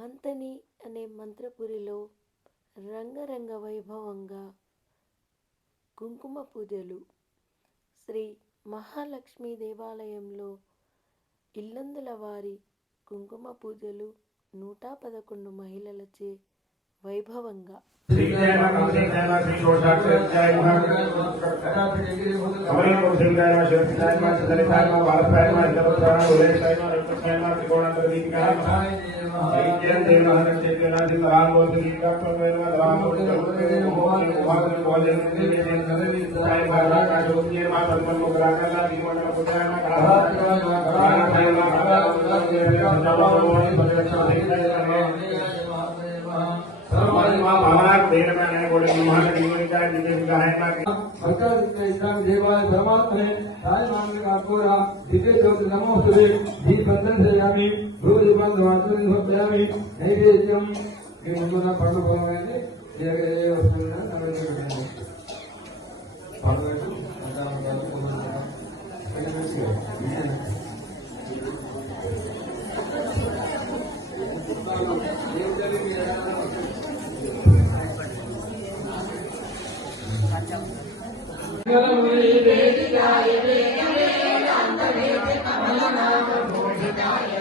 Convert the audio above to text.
మంతని అనే మంత్రపురిలో రంగరంగ వైభవంగా కుంకుమ పూజలు. శ్రీ మహాలక్ష్మి దేవాలయంలో ఇల్లందుల వారి కుంకుమ పూజలు నూట పదకొండు మహిళలచే వైభవంగా. नमः नमः नमः नमः नमः नमः नमः नमः नमः नमः नमः नमः नमः नमः नाम नमः नमः कहा कहा इस्लाम देवाय परमात्मने साई मान का पूरा दिव्य ज्योति नमोस्तुते दीपंदन से यामी रोज बंद వార్తని నైవేద్యం మీ ముందున్న పండ్ల పొలమైంది నైవేద్యం పండుగ य वेदवेदान्तवेद कमलनाथभूषिताय